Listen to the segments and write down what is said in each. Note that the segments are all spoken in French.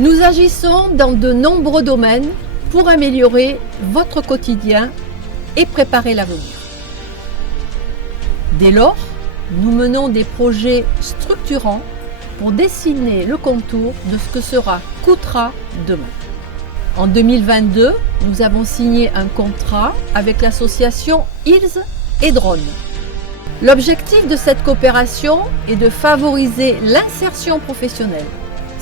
Nous agissons dans de nombreux domaines pour améliorer votre quotidien et préparer l'avenir. Dès lors, nous menons des projets structurants pour dessiner le contour de ce que sera Koutra demain. En 2022, nous avons signé un contrat avec l'association Hills et Drones. L'objectif de cette coopération est de favoriser l'insertion professionnelle.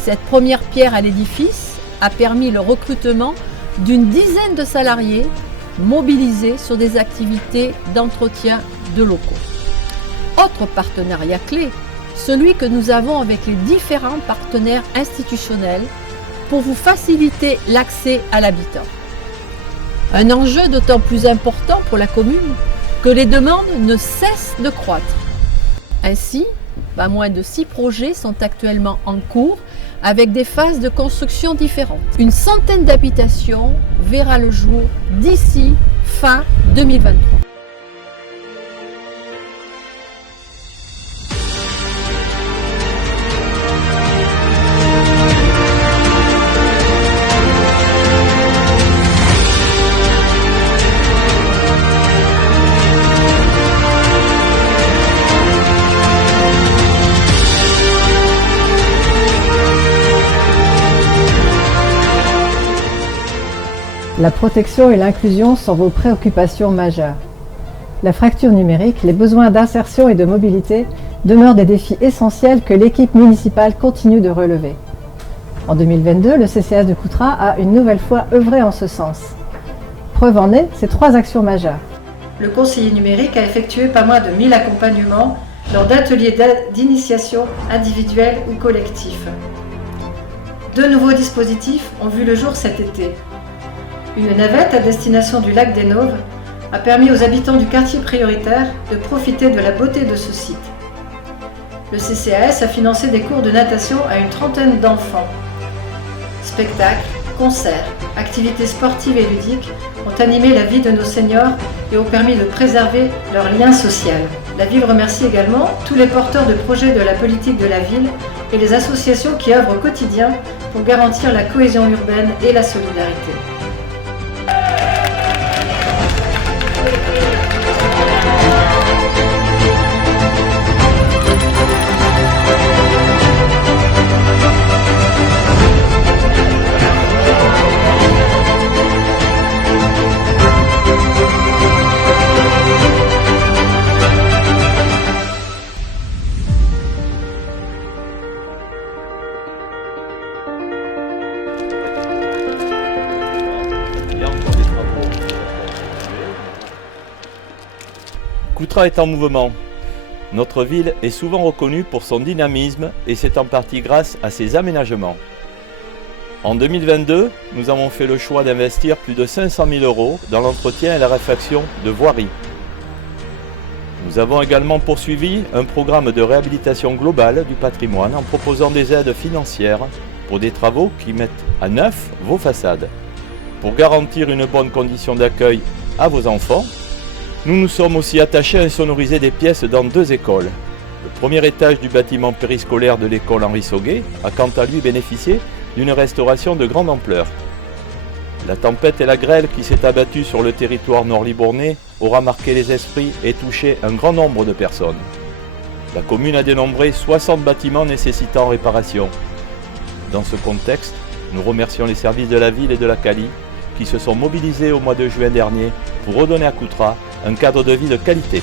Cette première pierre à l'édifice a permis le recrutement d'une dizaine de salariés mobilisés sur des activités d'entretien de locaux. Autre partenariat clé, celui que nous avons avec les différents partenaires institutionnels pour vous faciliter l'accès à l'habitat. Un enjeu d'autant plus important pour la commune que les demandes ne cessent de croître. Ainsi, pas moins de 6 projets sont actuellement en cours avec des phases de construction différentes. Une centaine d'habitations verra le jour d'ici fin 2023. La protection et l'inclusion sont vos préoccupations majeures. La fracture numérique, les besoins d'insertion et de mobilité demeurent des défis essentiels que l'équipe municipale continue de relever. En 2022, le CCAS de Koutra a une nouvelle fois œuvré en ce sens. Preuve en est ces 3 actions majeures. Le conseiller numérique a effectué pas moins de 1000 accompagnements lors d'ateliers d'initiation individuels ou collectifs. 2 nouveaux dispositifs ont vu le jour cet été. Une navette à destination du lac des Noves a permis aux habitants du quartier prioritaire de profiter de la beauté de ce site. Le CCAS a financé des cours de natation à une trentaine d'enfants. Spectacles, concerts, activités sportives et ludiques ont animé la vie de nos seniors et ont permis de préserver leur lien social. La ville remercie également tous les porteurs de projets de la politique de la ville et les associations qui œuvrent au quotidien pour garantir la cohésion urbaine et la solidarité. Koutra est en mouvement. Notre ville est souvent reconnue pour son dynamisme et c'est en partie grâce à ses aménagements. En 2022, nous avons fait le choix d'investir plus de 500 000 € dans l'entretien et la réfaction de voiries. Nous avons également poursuivi un programme de réhabilitation globale du patrimoine en proposant des aides financières pour des travaux qui mettent à neuf vos façades. Pour garantir une bonne condition d'accueil à vos enfants, nous nous sommes aussi attachés à insonoriser des pièces dans 2 écoles. Le premier étage du bâtiment périscolaire de l'école Henri Sauguet a quant à lui bénéficié d'une restauration de grande ampleur. La tempête et la grêle qui s'est abattue sur le territoire nord-libournais aura marqué les esprits et touché un grand nombre de personnes. La commune a dénombré 60 bâtiments nécessitant réparation. Dans ce contexte, nous remercions les services de la ville et de la CALI qui se sont mobilisés au mois de juin dernier pour redonner à Koutra un cadre de vie de qualité.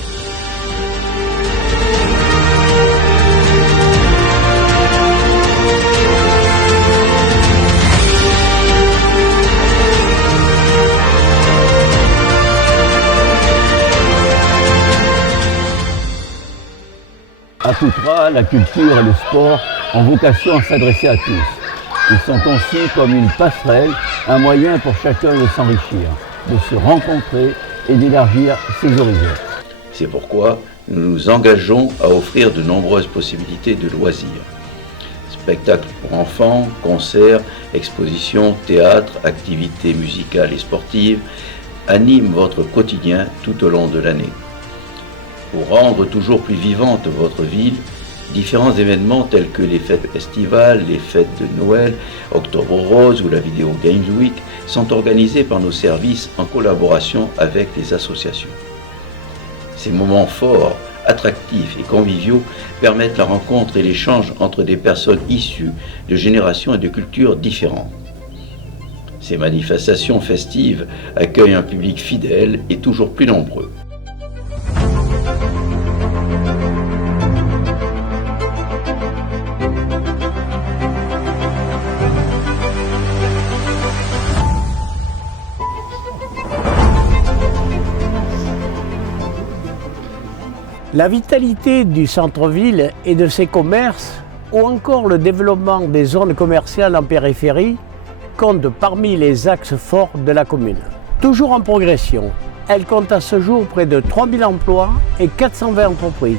À Koutra, la culture et le sport ont vocation à s'adresser à tous. Ils sont conçus comme une passerelle, un moyen pour chacun de s'enrichir, de se rencontrer et d'élargir ses horizons. C'est pourquoi nous nous engageons à offrir de nombreuses possibilités de loisirs. Spectacles pour enfants, concerts, expositions, théâtre, activités musicales et sportives animent votre quotidien tout au long de l'année. Pour rendre toujours plus vivante votre ville, Différents événements tels que les fêtes estivales, les fêtes de Noël, Octobre Rose ou la Video Games Week sont organisés par nos services en collaboration avec les associations. Ces moments forts, attractifs et conviviaux permettent la rencontre et l'échange entre des personnes issues de générations et de cultures différentes. Ces manifestations festives accueillent un public fidèle et toujours plus nombreux. La vitalité du centre-ville et de ses commerces, ou encore le développement des zones commerciales en périphérie, comptent parmi les axes forts de la commune. Toujours en progression, elle compte à ce jour près de 3000 emplois et 420 entreprises,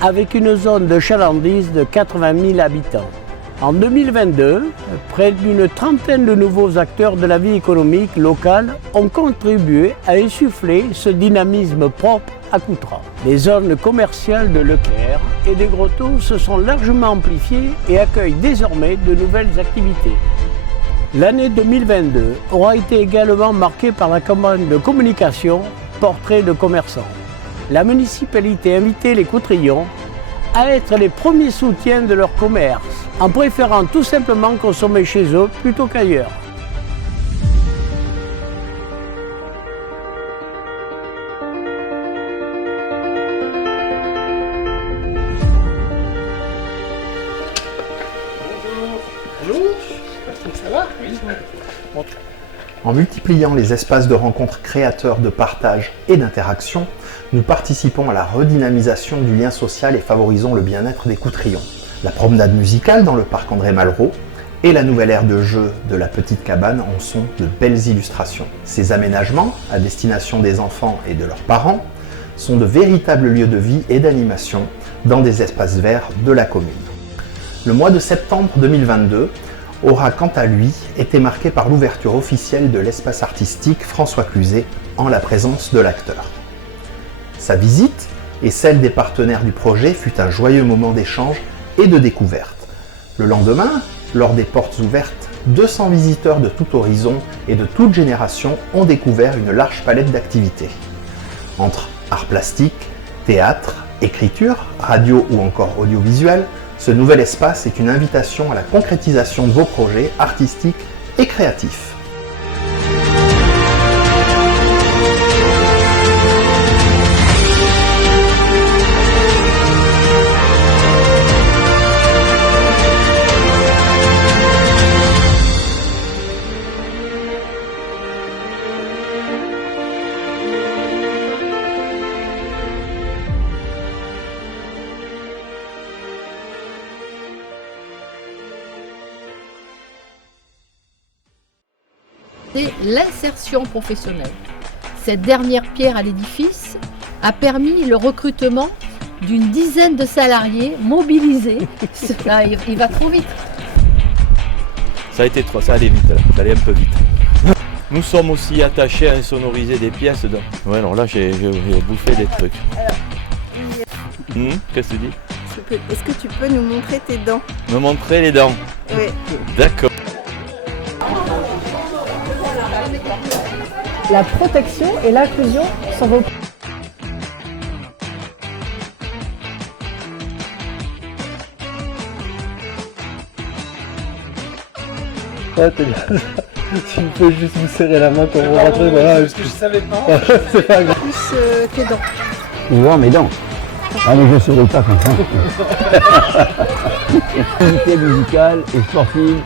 avec une zone de chalandise de 80 000 habitants. En 2022, près d'une trentaine de nouveaux acteurs de la vie économique locale ont contribué à insuffler ce dynamisme propre à Coutras. Les zones commerciales de Leclerc et des Grottos se sont largement amplifiées et accueillent désormais de nouvelles activités. L'année 2022 aura été également marquée par la campagne de communication Portrait de commerçants. La municipalité a invité les Coutrillons à être les premiers soutiens de leur commerce, en préférant tout simplement consommer chez eux plutôt qu'ailleurs. En multipliant les espaces de rencontres créateurs de partage et d'interaction, nous participons à la redynamisation du lien social et favorisons le bien-être des Coutrillons. La promenade musicale dans le parc André Malraux et la nouvelle aire de jeu de la Petite Cabane en sont de belles illustrations. Ces aménagements, à destination des enfants et de leurs parents, sont de véritables lieux de vie et d'animation dans des espaces verts de la commune. Le mois de septembre 2022 aura quant à lui été marqué par l'ouverture officielle de l'espace artistique François Cluzet en la présence de l'acteur. Sa visite et celle des partenaires du projet fut un joyeux moment d'échange et de découverte. Le lendemain, lors des portes ouvertes, 200 visiteurs de tout horizon et de toute génération ont découvert une large palette d'activités. Entre arts plastiques, théâtre, écriture, radio ou encore audiovisuel, ce nouvel espace est une invitation à la concrétisation de vos projets artistiques et créatifs. C'est l'insertion professionnelle. Cette dernière pierre à l'édifice a permis le recrutement d'une dizaine de salariés mobilisés. Là, il va trop vite. Ça allait vite, là. Ça allait un peu vite. Nous sommes aussi attachés à insonoriser des pièces. Ouais, alors là, j'ai bouffé des trucs. Qu'est-ce que tu dis? Est-ce que tu peux nous montrer tes dents? Me montrer les dents? Oui. D'accord. La protection et l'inclusion sont vos... Ouais, t'es bien. Si tu peux juste vous serrer la main pour vous rentrer, voilà. Parce que je savais pas. C'est pas grave. Plus tes dents. Tu vois mes dents? Ah mais je ne souris pas comme ça. Activité musicale et sportive,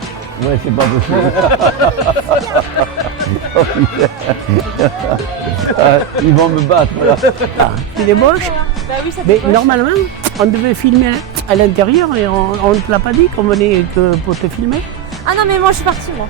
ouais c'est pas possible. Ah, ils vont me battre là. Ah, il est moche. Bah oui, ça Mais normalement, on devait filmer à l'intérieur et on ne te l'a pas dit qu'on venait pour te filmer. Ah non mais moi je suis partie moi.